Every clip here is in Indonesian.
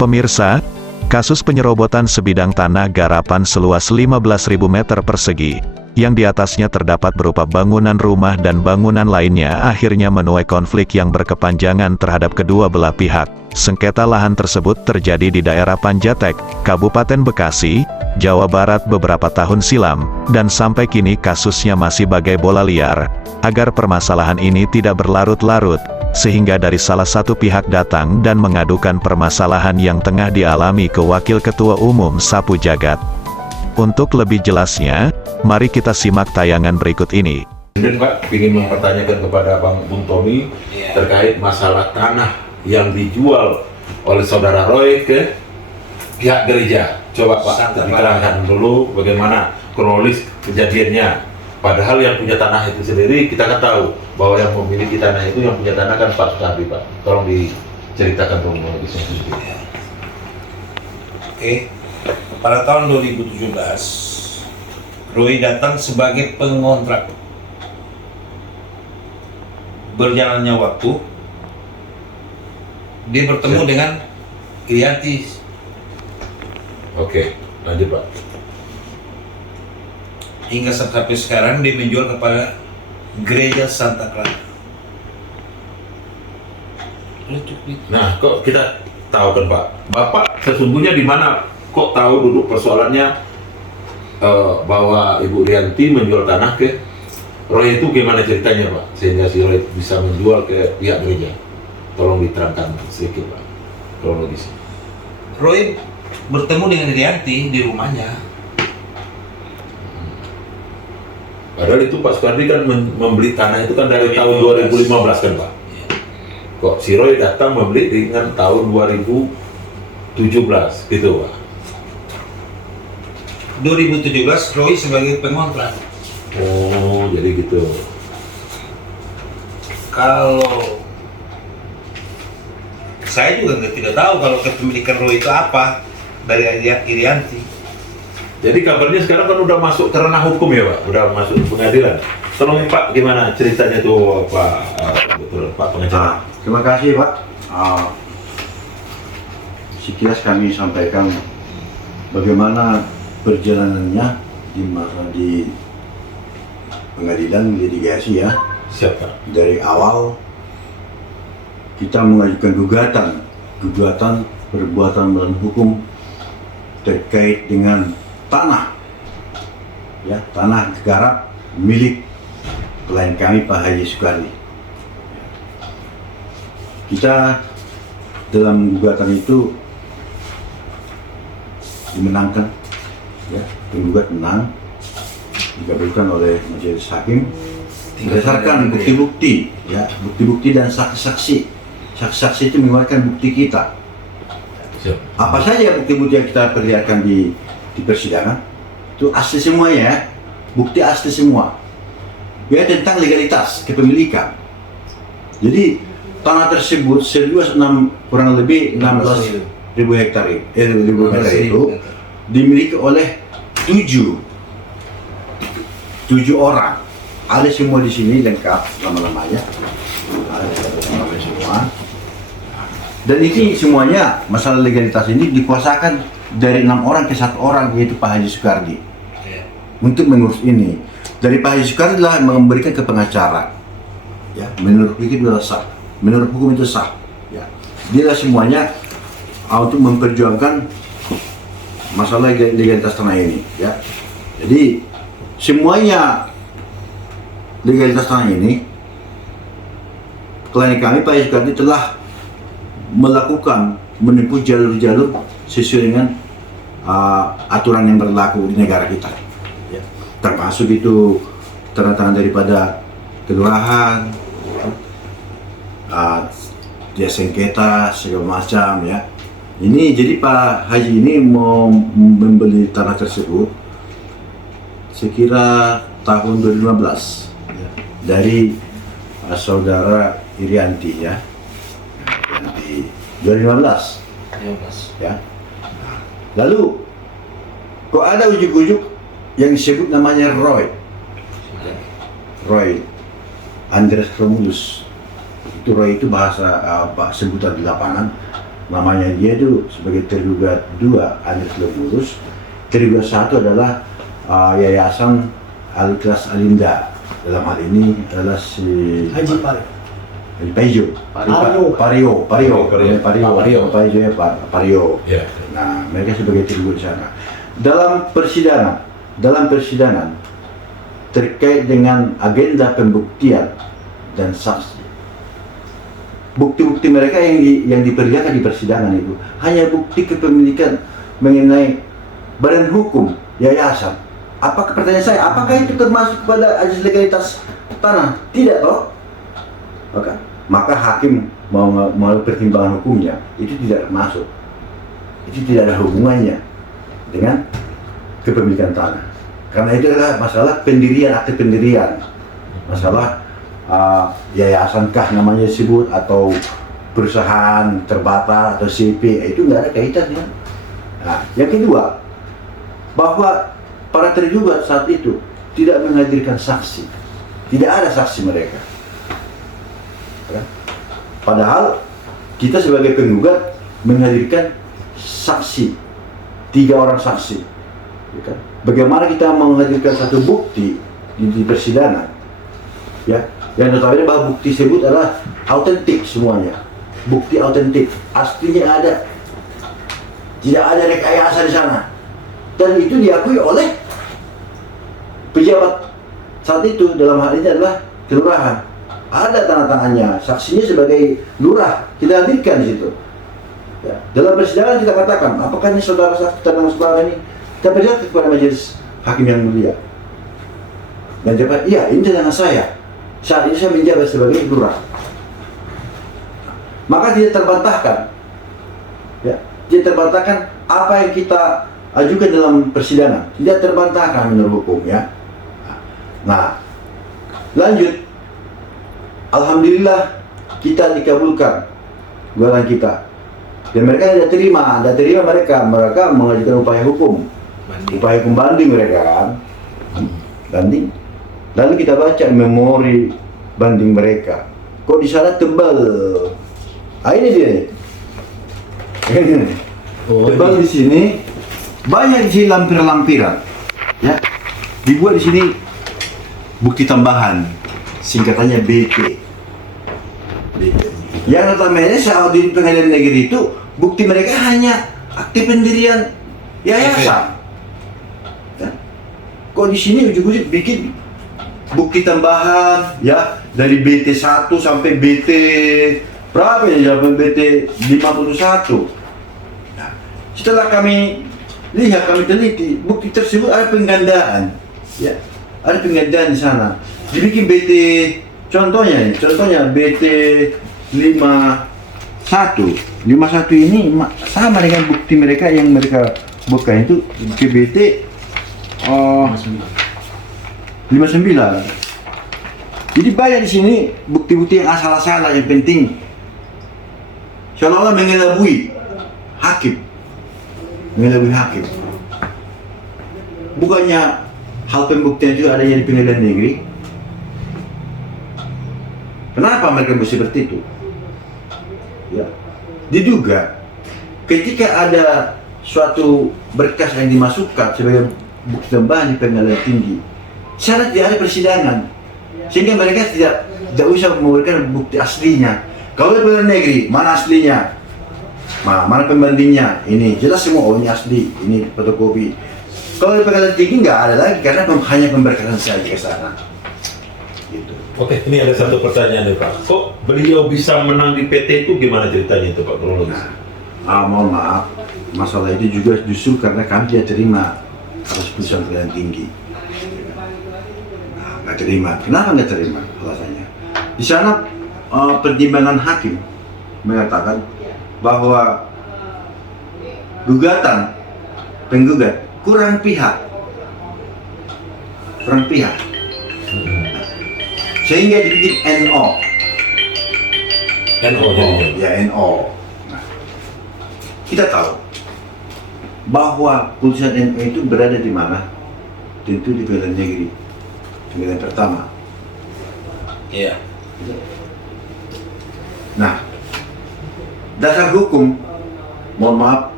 Pemirsa, kasus penyerobotan sebidang tanah garapan seluas 15.000 meter persegi, yang di atasnya terdapat berupa bangunan rumah dan bangunan lainnya akhirnya menuai konflik yang berkepanjangan terhadap kedua belah pihak. Sengketa lahan tersebut terjadi di daerah Panjatek, Kabupaten Bekasi, Jawa Barat beberapa tahun silam, dan sampai kini kasusnya masih bagai bola liar. Agar permasalahan ini tidak berlarut-larut, sehingga dari salah satu pihak datang dan mengadukan permasalahan yang tengah dialami ke Wakil Ketua Umum Sapu Jagat. Untuk lebih jelasnya, mari kita simak tayangan berikut ini. Kemudian Pak, ingin mempertanyakan kepada Bung Tommy terkait masalah tanah yang dijual oleh Saudara Roy ke pihak gereja. Coba Pak, diterangkan dulu bagaimana kronologis kejadiannya. Padahal yang punya tanah itu sendiri, kita kan tahu bahwa yang memiliki tanah itu, yang punya tanah kan Pak Sukardi, Pak. Tolong diceritakan kronologisnya sedikit. Oke, pada tahun 2017, Roy datang sebagai pengontrak. Berjalannya waktu, dia bertemu dengan Irianti. Oke, lanjut Pak. Hingga sampai sekarang dia menjual kepada Gereja Santa Clara. Nah, kok kita tahu kan Pak, Bapak sesungguhnya di mana kok tahu duduk persoalannya bahwa Ibu Rianti menjual tanah ke Roy itu gimana ceritanya Pak? Sehingga si Roy bisa menjual ke pihak gereja. Tolong diterangkan sedikit Pak, kronologisnya. Roy bertemu dengan Irianti di rumahnya. Padahal itu Pak Sukardi kan membeli tanah itu kan dari tahun 2015 kan Pak? Ya. Kok si Roy datang membeli dengan tahun 2017 gitu Pak? 2017 Roy sebagai pengontrak. Oh, jadi gitu. Kalau saya juga tidak tahu kalau kepemilikan Roy itu apa dari Irianti. Jadi kabarnya sekarang kan udah masuk ke ranah hukum ya Pak? Udah masuk pengadilan. Tolong Pak, gimana ceritanya tuh Pak, betul Pak pengacara? Terima kasih Pak. Sekilas kami sampaikan bagaimana perjalanannya di pengadilan litigasi ya. Siapa? Dari awal kita mengajukan gugatan perbuatan melawan hukum terkait dengan tanah, ya, tanah garap milik klien kami Pak Haji Sukardi. Kita dalam gugatan itu dimenangkan, ya, penggugat menang, dikabulkan oleh majelis hakim berdasarkan bukti-bukti, ya, bukti-bukti dan saksi-saksi. Saksi-saksi itu mengeluarkan bukti kita. Apa saja bukti-bukti yang kita perlihatkan di persidangan itu asli semuanya, ya. Bukti asli semua. Ya, tentang legalitas kepemilikan. Jadi tanah tersebut seluas kurang lebih 16.000 hektar itu dimiliki oleh 7 orang. Ada semua di sini lengkap nama-namanya. Ada semua. Dan ini semuanya masalah legalitas ini dikuasakan dari 6 orang ke 1 orang, yaitu Pak Haji Sukardi, untuk mengurus ini. Dari Pak Haji Sukardi lah memberikan ke pengacara, ya, menurut hukum itu sah, menurut hukum itu sah, ya. Dia lah semuanya untuk memperjuangkan masalah legalitas tanah ini, ya. Jadi semuanya legalitas tanah ini, klien kami Pak Haji Sukardi telah melakukan menempuh jalur-jalur sesuai dengan aturan yang berlaku di negara kita, ya. Termasuk itu tanda tangan daripada kelurahan, dia sengketa segala macam, ya. Ini jadi Pak Haji ini mau membeli tanah tersebut sekira tahun 2015, ya, dari saudara Irianti, ya. Irianti 2015. Ya. Lalu kok ada ujuk-ujuk yang disebut namanya Roy Andres Romulus. Itu Roy itu bahasa sebutan di lapangan. namanya dia itu sebagai tergugat 2 Andres Lepurus, tergugat 1 adalah Yayasan Al-Ikhlas Alinda. Dalam hal ini adalah si Haji Pare. Pajo, Pario. Ya. Nah, mereka sebagai tergugat di sana. Dalam persidangan terkait dengan agenda pembuktian dan saksi. Bukti-bukti mereka yang diperlihatkan di persidangan itu hanya bukti kepemilikan mengenai badan hukum yayasan. Apakah pertanyaan saya, apakah itu termasuk pada azas legalitas tanah? Tidak, toh? Maka hakim mau pertimbangan hukumnya itu tidak termasuk. Itu tidak ada hubungannya dengan kepemilikan tanah. Karena itu adalah masalah pendirian, akte pendirian. Masalah yayasankah namanya disebut, atau perusahaan terbatas atau CP, itu nggak ada kaitannya. Nah, yang kedua, bahwa para tergugat saat itu tidak menghadirkan saksi, tidak ada saksi mereka. Padahal kita sebagai penggugat menghadirkan saksi, 3 orang saksi. Bagaimana kita menghadirkan satu bukti di persidangan, ya? Yang notabene bahwa bukti tersebut adalah autentik semuanya, bukti autentik, aslinya ada, tidak ada rekayasa di sana, dan itu diakui oleh pejabat saat itu. Dalam hal ini adalah kelurahan, ada tanda tangannya, saksinya sebagai lurah, kita hadirkan di situ. Ya. Dalam persidangan kita katakan, apakah ini saudara saudara ini? Kita perlihatkan kepada majelis hakim yang mulia, dan jawab, iya, ini dengan saya. Saat ini saya menjabat sebagai lurah. Maka tidak terbantahkan, ya, tidak terbantahkan apa yang kita ajukan dalam persidangan, tidak terbantahkan menurut hukum, ya. Nah, lanjut. Alhamdulillah kita dikabulkan gugatan kita, dan mereka tidak terima mereka mengajukan upaya hukum banding mereka kan, banding. Lalu kita baca memori banding mereka, kok di sana tebal. Ini dia. Tebal di sini, banyak di sini lampiran-lampiran, ya. Dibuat di sini bukti tambahan, singkatannya BT. Yang notabene saat di pengadilan negeri itu bukti mereka hanya akte pendirian yayasan. Kok di sini ujung-ujung bikin bukti tambahan, ya, dari BT 1 sampai BT berapa ya, sampai BT 51. Nah, setelah kami lihat, kami teliti, bukti tersebut ada penggandaan, ya, ada penggandaan di sana. Dibikin BT, contohnya BT 51 ini sama dengan bukti mereka yang mereka buatkan itu ke BT 59. Jadi banyak di sini bukti-bukti yang asal-asalan, yang penting seolah-olah mengelabui hakim. Bukannya hal pembuktian itu adanya di pengadilan negeri. Kenapa mereka bisa seperti itu? Ya, diduga ketika ada suatu berkas yang dimasukkan sebagai bukti tambahan di pengadilan tinggi, sana tidak ada persidangan, sehingga mereka tidak usah memberikan bukti aslinya. Kalau di pengadilan negeri, mana aslinya? Mana pembandingnya? Ini jelas semua, oh ini asli, ini fotokopi. Kalau di pengadilan tinggi nggak ada lagi, karena hanya pemberkasan saja ke sana. Gitu. Oke, ini ada satu pertanyaan nih Pak. Kok beliau bisa menang di PT itu, gimana ceritanya itu Pak? Mohon maaf, masalah itu juga justru karena kami tidak terima atas putusan pengadilan tinggi. Nggak terima. Kenapa nggak terima? Alasannya di sana pertimbangan hakim mengatakan bahwa penggugat kurang pihak, sehingga dibikin NO jadinya. Ya, NO. Nah, kita tahu bahwa putusan NO itu berada di mana? Tentu di pengadilan negeri, pengadilan pertama. Iya. Nah, dasar hukum mohon maaf,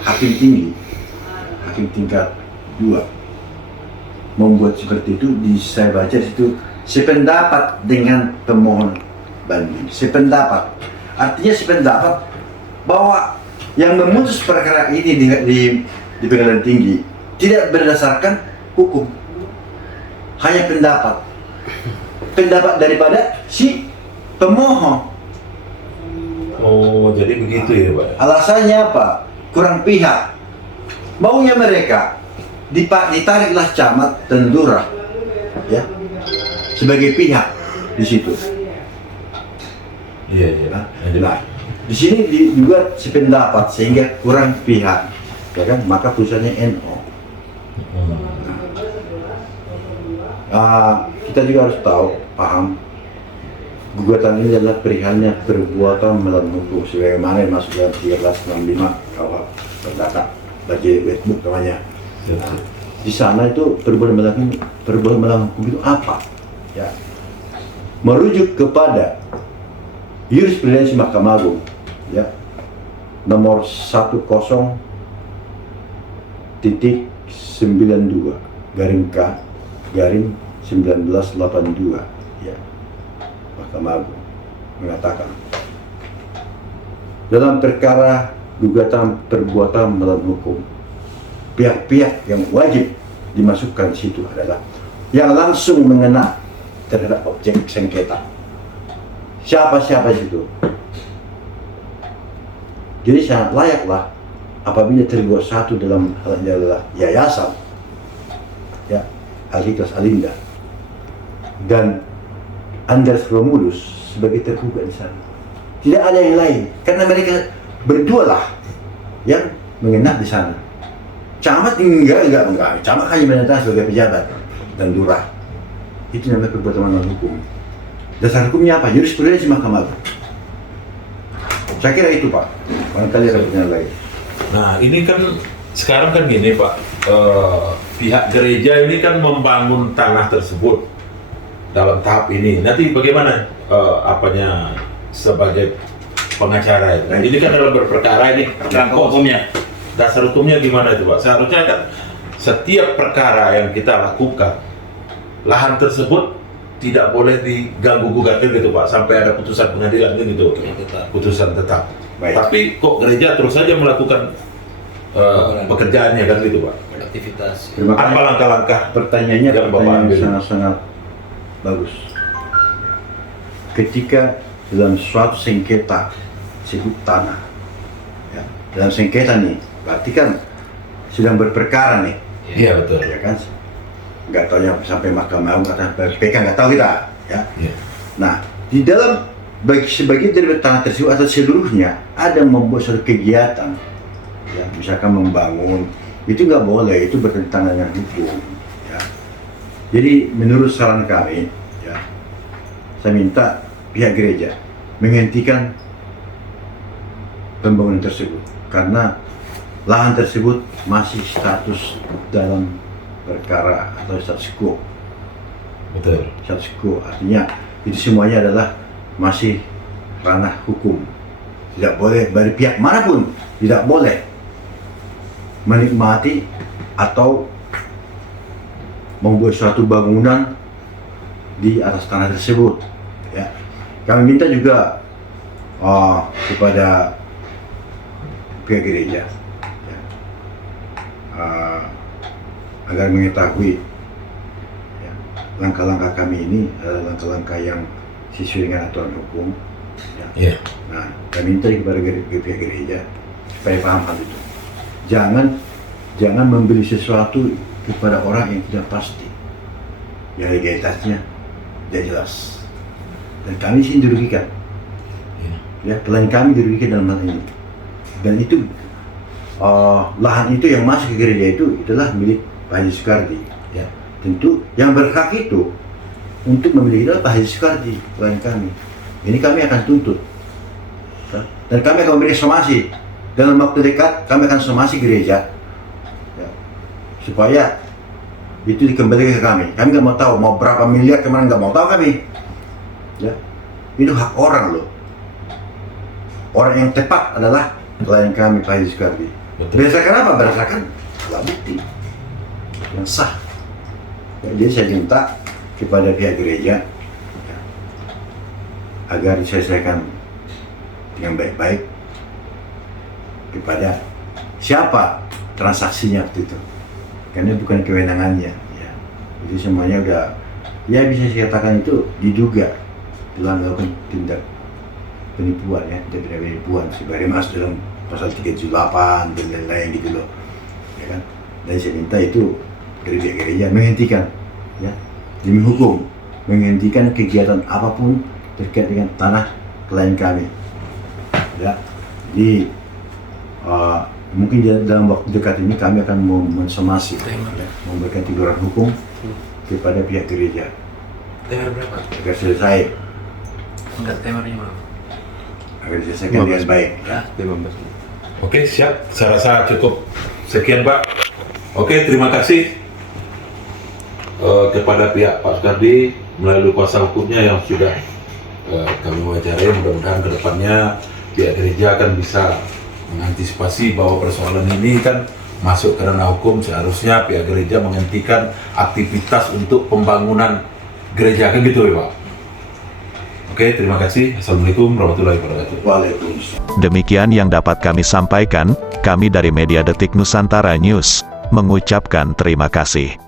hakim tinggi, hakim tingkat 2 membuat seperti itu. Saya baca situ sependapat dengan pemohon banding, sependapat. Artinya sependapat bahwa yang memutus perkara ini di pengadilan tinggi tidak berdasarkan hukum, hanya pendapat daripada si pemohon. Oh, jadi begitu ya, Pak? Alasannya apa? Kurang pihak. Maunya mereka ditariklah camat dan lurah, ya, sebagai pihak di situ. Iya. Nah, di sini juga sependapat sehingga kurang pihak, ya kan? Maka putusannya NO. Kita juga harus tahu, paham, gugatan ini adalah perihalnya perbuatan melawan hukum sebagaimana yang masuk dalam 1365 KUH Perdata, bagi wetbook namanya. Nah, di sana itu perbuatan melawan hukum itu apa? Ya, merujuk kepada jurisprudensi Mahkamah Agung, ya, nomor 10.92 garing K garing 1982, ya. Mahkamah Agung mengatakan dalam perkara gugatan perbuatan melawan hukum, pihak-pihak yang wajib dimasukkan di situ adalah yang langsung mengena terhadap objek sengketa. Siapa-siapa itu. Jadi sangat layaklah apabila terlibat satu dalam hal ini adalah yayasan, ya, Al-Ikhlas Alinda dan Andreas Romulus sebagai tergugat di sana. Tidak ada yang lain, karena mereka berdua lah yang mengena di sana. Camat enggak. Camat hanya menetapkan sebagai pejabat dan lurah. Itu namanya perbuatan melawan hukum. Dasar hukumnya apa? Jurisprudensi Mahkamah Agung. Saya kira itu, Pak. Barangkali ada pertanyaan lain. Nah, ini kan sekarang kan gini, Pak. Pihak gereja ini kan membangun tanah tersebut dalam tahap ini. Nanti bagaimana sebagai pengacara itu? Ini kan dalam berperkara ini. Kerangka hukumnya. Dasar hukumnya gimana itu, Pak? Seharusnya kan setiap perkara yang kita lakukan, lahan tersebut tidak boleh diganggu gugatkan gitu, Pak, sampai ada putusan pengadilan gitu. Putusan tetap. Baik. Tapi kok gereja terus saja melakukan pekerjaannya kan gitu, Pak? Aktivitas. Terima kasih. Apa langkah-langkah Pertanyaannya yang Bapak pertanyaan ambil? sangat-sangat bagus. Ketika dalam suatu sengketa sebut tanah, ya, dalam sengketa nih, berarti kan sedang berperkara nih, Iya, betul. ya kan? Nggak tahu yang sampai Mahkamah Agung atau PK, nggak tahu kita, ya. Iya. Nah, di dalam sebagian dari tanah tersebut atau seluruhnya ada membuat suatu kegiatan, ya, misalkan membangun, itu nggak boleh, itu bertentangan dengan hukum, ya. Jadi menurut saran kami, ya, saya minta pihak gereja menghentikan pembangunan tersebut karena lahan tersebut masih status dalam perkara atau status quo. Betul. Status quo artinya itu semuanya adalah masih ranah hukum. Tidak boleh dari pihak manapun, tidak boleh menikmati atau membuat suatu bangunan di atas tanah tersebut. Ya. Kami minta juga kepada pihak gereja, ya, agar mengetahui, ya, langkah-langkah kami ini adalah langkah-langkah yang sesuai dengan aturan hukum. Ya. Iya. Nah, kami minta kepada pihak gereja supaya paham hal itu. Jangan membeli sesuatu kepada orang yang tidak pasti, yang legalitasnya tidak jelas. Dan kami sih dirugikan. Ya, klien kami dirugikan dalam hal ini. Dan itu lahan itu yang masuk ke gereja itu adalah milik Pak Haji Soekardi. Ya, tentu yang berhak itu untuk memiliki adalah Pak Haji Soekardi, klien kami. Ini kami akan tuntut. Dan kami akan memberikan somasi. Dalam waktu dekat kami akan somasi gereja, ya, supaya itu dikembalikan ke kami. Kami nggak mau tahu mau berapa miliar kemana, nggak mau tahu kami. Ya, itu hak orang loh. Orang yang tepat adalah klien kami Pak Haji Soekardi. Betul. Berdasarkan apa? Berdasarkan alat bukti yang sah. Ya, jadi saya minta kepada pihak gereja ya, agar diselesaikan dengan baik-baik kepada siapa transaksinya waktu itu, karena bukan kewenangannya. Ya. Jadi semuanya udah, ya bisa saya katakan itu diduga telah melakukan tindak penipuan ya, tindak penipuan sebagai masuk dalam pasal 378 dan lain-lain gitu loh, ya kan. Dan saya minta itu dari pihak gereja menghentikan, ya, demi hukum, menghentikan kegiatan apapun terkait dengan tanah klien kami. Ya, jadi mungkin dalam waktu dekat ini kami akan mensomasi, ya, memberikan teguran hukum kepada pihak gereja Temar berapa? agar selesai, Enggak, temarnya berapa? agar diselesaikan dengan baik. Ya. 15. Oke, siap. Saya rasa cukup sekian, Pak. Oke, terima kasih kepada pihak Pak Soekardi melalui kuasa hukumnya yang sudah kami wawancarai. Mudah-mudahan ke depannya pihak gereja akan bisa mengantisipasi bahwa persoalan ini kan masuk ke ranah hukum. Seharusnya pihak gereja menghentikan aktivitas untuk pembangunan gereja, kan gitu ya Pak? Oke, terima kasih. Assalamualaikum warahmatullahi wabarakatuh. Waalaikumsalam. Demikian yang dapat kami sampaikan, kami dari Media Detik Nusantara News mengucapkan terima kasih.